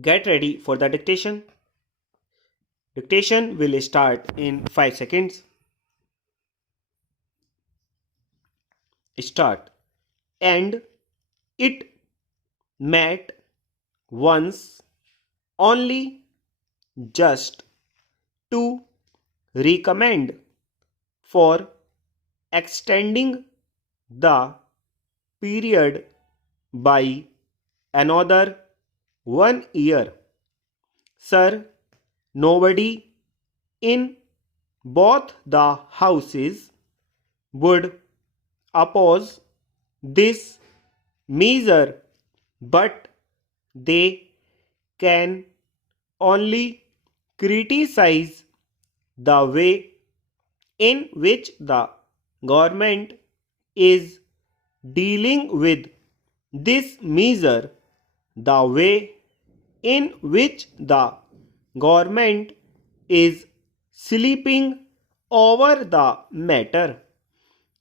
Get ready for the dictation. Dictation will start in 5 seconds. Start. And it met once only just to recommend for extending the period by another 1 year. Sir, nobody in both the houses would oppose this measure, but they can only criticize the way in which the government is dealing with this measure, the way in which the government is sleeping over the matter,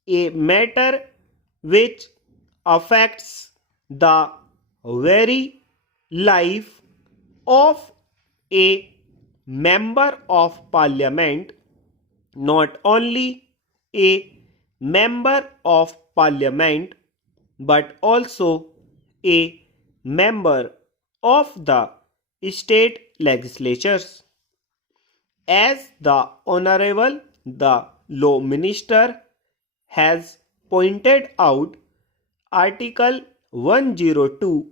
a matter which affects the very life of a member of parliament, not only a member of parliament but also a member of the state legislatures. As the Honorable the Law Minister has pointed out, Article 102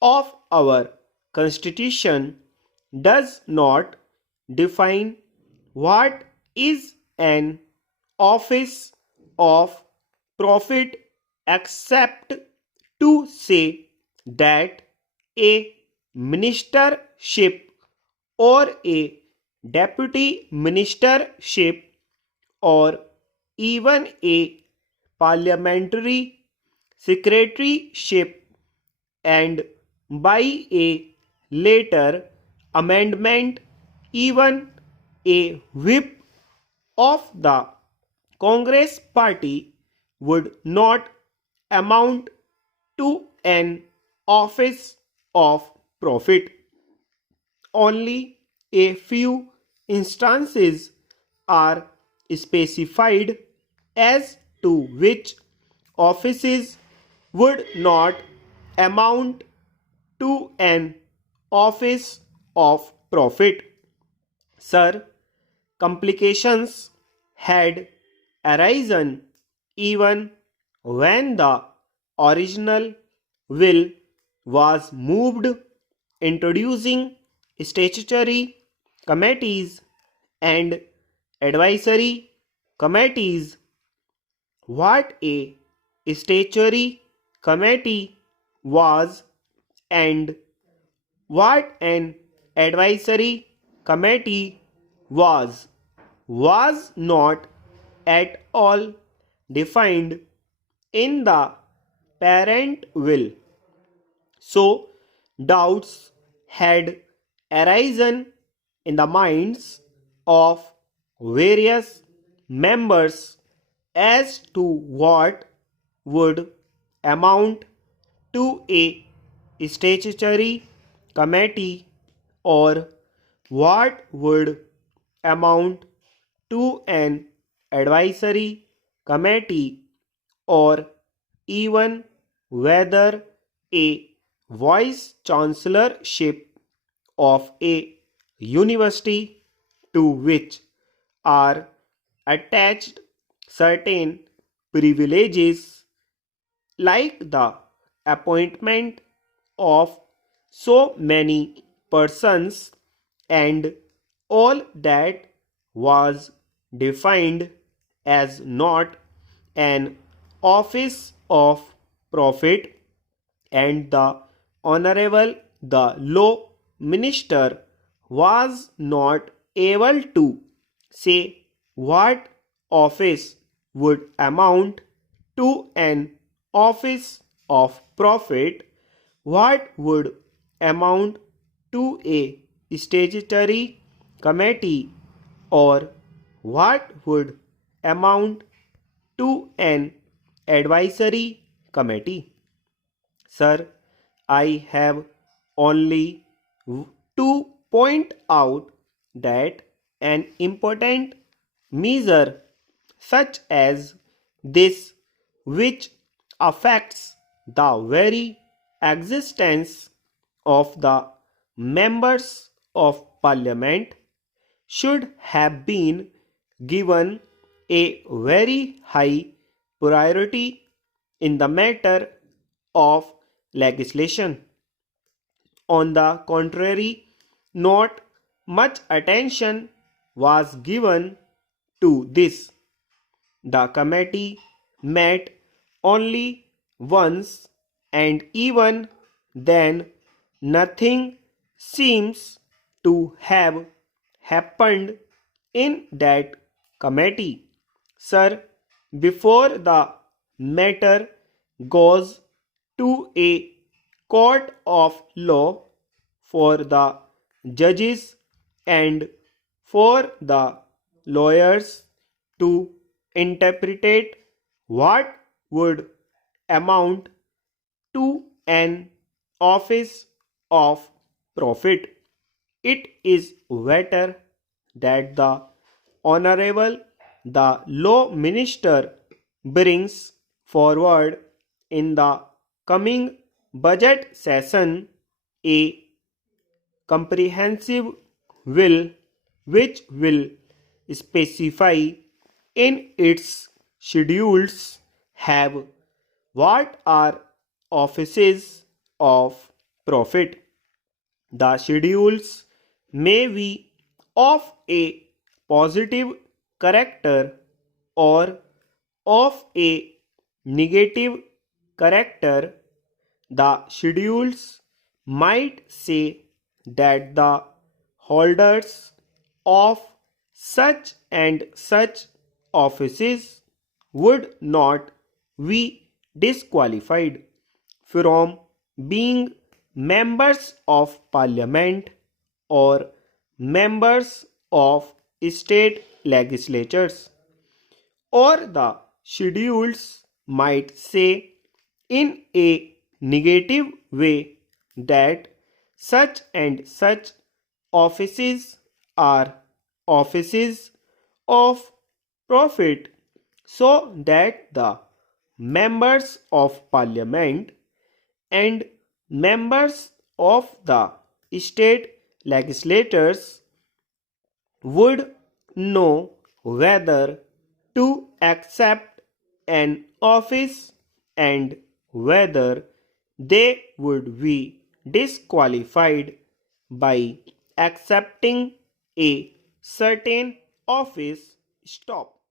of our Constitution does not define what is an office of profit except to say that a ministership or a deputy ministership or even a parliamentary secretaryship, and by a later amendment even a whip of the Congress party would not amount to an office of profit. Only a few instances are specified as to which offices would not amount to an office of profit. Sir, complications had arisen even when the original will was moved, introducing statutory committees and advisory committees. What a statutory committee was and what an advisory committee was not at all defined in the parent will. So, doubts had arisen in the minds of various members as to what would amount to a statutory committee or what would amount to an advisory committee, or even whether a vice chancellorship of a university to which are attached certain privileges like the appointment of so many persons and all that was defined as not an office of profit, and the Honorable the Law Minister was not able to say what office would amount to an office of profit, what would amount to a statutory committee, or what would amount to an advisory committee. Sir, I have only to point out that an important measure such as this, which affects the very existence of the members of parliament, should have been given a very high priority in the matter of legislation. On the contrary, not much attention was given to this. The committee met only once, and even then, nothing seems to have happened in that committee. Sir, before the matter goes to a court of law for the judges and for the lawyers to interpret what would amount to an office of profit, it is better that the Honorable the Law Minister brings forward in the coming budget session a comprehensive will which will specify in its schedules have what are offices of profit. The schedules may be of a positive character or of a negative character. The schedules might say that the holders of such and such offices would not be disqualified from being members of parliament or members of state legislatures, or the schedules might say in a negative way that such and such offices are offices of profit, so that the members of parliament and members of the state legislators would know whether to accept an office and whether they would be disqualified by accepting a certain office. Stop.